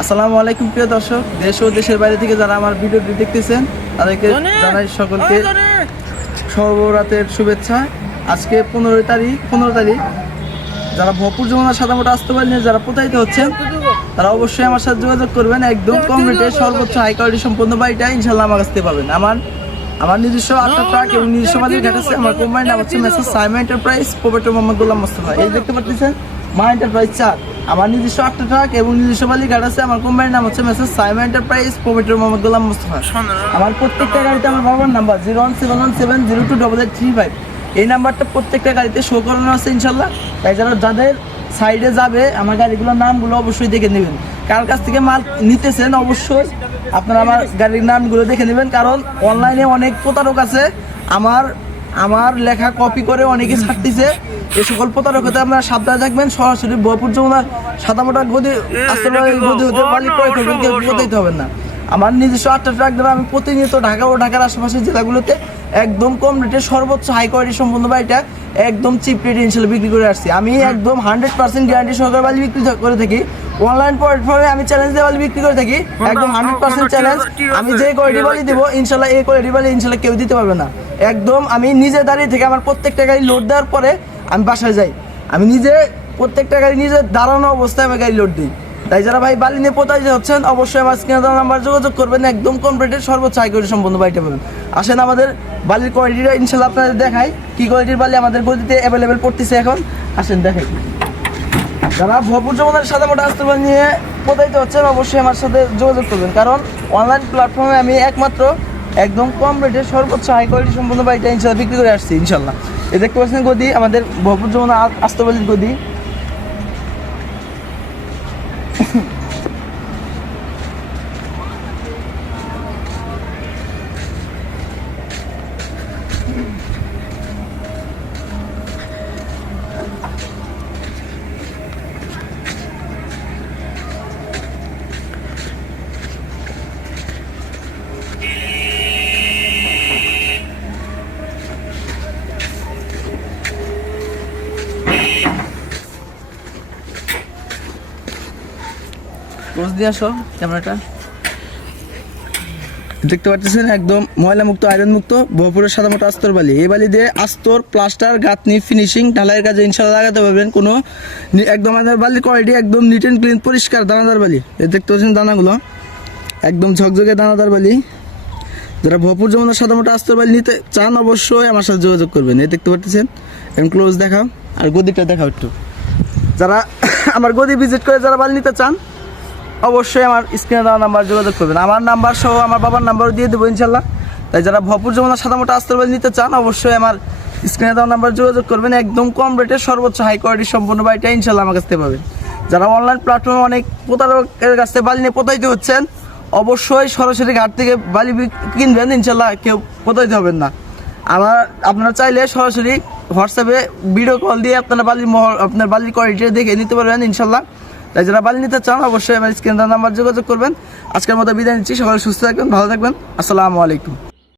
আসসালামু আলাইকুম প্রিয় দর্শক দেশ ও দেশের বাইরে থেকে যারা আমার ভিডিওটি দেখতেছেন তাদেরকে জানাই সকলকে সর্বরাতের শুভেচ্ছা। আজকে পনেরোই তারিখ পনেরো তারিখ। যারা ভরপুর যমুনা সাদামোটা আসতে পারেন যারা প্রতারিত হচ্ছেন তারা অবশ্যই আমার সাথে যোগাযোগ করবেন। একদম কম রেটে সর্বোচ্চ হাই কোয়ালিটি সম্পন্ন বাড়িটা ইনশাল্লাহ আমার কাছ থেকে পাবেন। আমার আমার নিজস্ব আটটা ট্রাক এবং নিজস্ব মালিক ঘাট আছে। আমার কোম্পানির নাম হচ্ছে messrs Saima enterprise proprietor Mohammad Golam Mostafa. এই দেখতে পাচ্ছেন মা এন্টারপ্রাইজ চার। আমার নিজস্ব আটটা ট্রাক এবং নিজস্ব ঘাট আছে আমার কোম্পানির নাম হচ্ছে messrs Saima enterprise proprietor Mohammad Golam Mostafa. আমার প্রত্যেকটা গাড়িতে আমার বাবার number zero one seven one seven zero two double eight three five এই নাম্বারটা প্রত্যেকটা গাড়িতে শো করানো আছে ইনশাল্লাহ তাই যারা যাদের সাইডে যাবে আমার গাড়িগুলোর নামগুলো অবশ্যই দেখে নেবেন। কার কাছ থেকে মাল নিতেছেন অবশ্যই আপনারা আমার গাড়ির নামগুলো দেখে নেবেন। কারণ অনলাইনে অনেক প্রতারক আছে। আমার আমার লেখা কপি করে অনেকে ছাড়তেছে। এই সকল প্রতারক হতে আপনারা সাবধানে থাকবেন। সরাসরি বয়পুর যমুনার সাদা মোটা গদি গদি হতে মালিক করে করবেন কেউ হবেন না। আমার নিজস্ব আটটা ট্রাক দ্বারা আমি প্রতিনিয়ত ঢাকা ও ঢাকার আশেপাশের জেলাগুলোতে একদম কম রেটে সর্বোচ্চ হাই কোয়ালিটি সম্পন্ন বাড়িটা একদম চিপ রেটে ইনশাল্লাহ বিক্রি করে আসছি। আমি একদম হান্ড্রেড পার্সেন্ট গ্যারান্টি সহকারে বালি বিক্রি করে থাকি। অনলাইন প্ল্যাটফর্মে আমি চ্যালেঞ্জ দিয়ে বালি বিক্রি করে থাকি। একদম হান্ড্রেড পার্সেন্ট চ্যালেঞ্জ আমি যে কোয়ালিটি বালি দেবো ইনশাল্লাহ এই কোয়ালিটি বালি ইনশাল্লাহ কেউ দিতে পারবে না। একদম আমি নিজে দাঁড়িয়ে থেকে আমার প্রত্যেকটা গাড়ি লোড দেওয়ার পরে আমি বাসায় যাই। আমি নিজে প্রত্যেকটা গাড়ি নিজে দাঁড়ানো অবস্থায় আমি গাড়ি লোড দিই। তাই যারা ভাই বালি নিয়ে প্রতারিত হচ্ছেন, অবশ্যই আমার স্ক্রিনে দেওয়া নাম্বার যোগাযোগ করবেন, একদম কমপ্লিটের সর্বোচ্চ হাই কোয়ালিটি সম্পন্ন বাড়িটা পাবেন আসেন আমাদের বালির কোয়ালিটিটা ইনশাল্লাহ আপনাদের দেখাই, কি কোয়ালিটির বালি আমাদের গতিতে অ্যাভেলেবেল পড়তেছে এখন। আসেন দেখাই। যারা ভরপুর যমুনার সাদা মোটা আস্তবান নিয়ে প্রতারিত হচ্ছেন, অবশ্যই আমার সাথে যোগাযোগ করবেন। কারণ অনলাইন প্ল্যাটফর্মে আমি একমাত্র একদম কম রেটে সর্বোচ্চ হাই কোয়ালিটি সম্পূর্ণ বাড়িটা ইনশাল্লাহ বিক্রি করে আসছি, ইনশাল্লাহ। এ দেখতে পাচ্ছেন গদি, আমাদের ভরপুর যমুনা আস্তবালির গদি। ক্লোজ দিয়ে আসো, ক্যামেরাটা। দেখতে পাচ্ছেন একদম ময়লা মুক্ত আয়রন মুক্ত ভরপুরের সাদা মোটা আস্তর বালি। এই বালি দিয়ে আস্তর, প্লাস্টার, গাঁথনি ফিনিশিং ঢালাইয়ের কাজে ইনশাল্লাহ লাগাতে পারবেন। কোনো একদম আমাদের বালির কোয়ালিটি একদম নিট অ্যান্ড ক্লিন পরিষ্কার দানাদার বালি। এ দেখতে পাচ্ছেন দানাগুলো। একদম ঝকঝকে দানাদার বালি। যারা ভরপুর যেমন সাদা মোটা আস্তর বালি নিতে চান, অবশ্যই আমার সাথে যোগাযোগ করবেন। এই দেখতে পাচ্ছেন? এখন ক্লোজ দেখাও। আর গদিটা দেখাও একটু। যারা আমার গদি ভিজিট করে যারা বালি নিতে চান অবশ্যই আমার স্ক্রিনে দেওয়া নাম্বার যোগাযোগ করবেন। আমার নাম্বার সহ আমার বাবার নাম্বারও দিয়ে দেবো ইনশাল্লাহ। তাই যারা ভরপুর যমুনা সাদা মোটা আস্তর বালি নিতে চান, অবশ্যই আমার স্ক্রিনে দেওয়া নাম্বার যোগাযোগ করবেন। একদম কম রেটে সর্বোচ্চ হাই কোয়ালিটি সম্পূর্ণ বাড়িটা ইনশাল্লাহ আমার কাছ থেকে পাবেন। যারা অনলাইন প্ল্যাটফর্মে অনেক প্রতারকের কাছ থেকে বালি নিয়ে প্রতারিত হচ্ছেন, অবশ্যই সরাসরি ঘাট থেকে বালি কিনবেন। ইনশাল্লাহ কেউ প্রতারিত হবেন না। আমার, আপনারা চাইলে সরাসরি হোয়াটসঅ্যাপে ভিডিও কল দিয়ে আপনারা বালির মহল আপনার বালির কোয়ালিটি দেখে নিতে পারবেন ইনশাল্লাহ। তাই যারা বালি নিতে চান, অবশ্যই আমার স্ক্রিন নাম্বার যোগাযোগ করবেন। আজকের মতো বিদায় নিচ্ছি, সকালে সুস্থ থাকবেন, ভালো থাকবেন। আসসালামু আলাইকুম।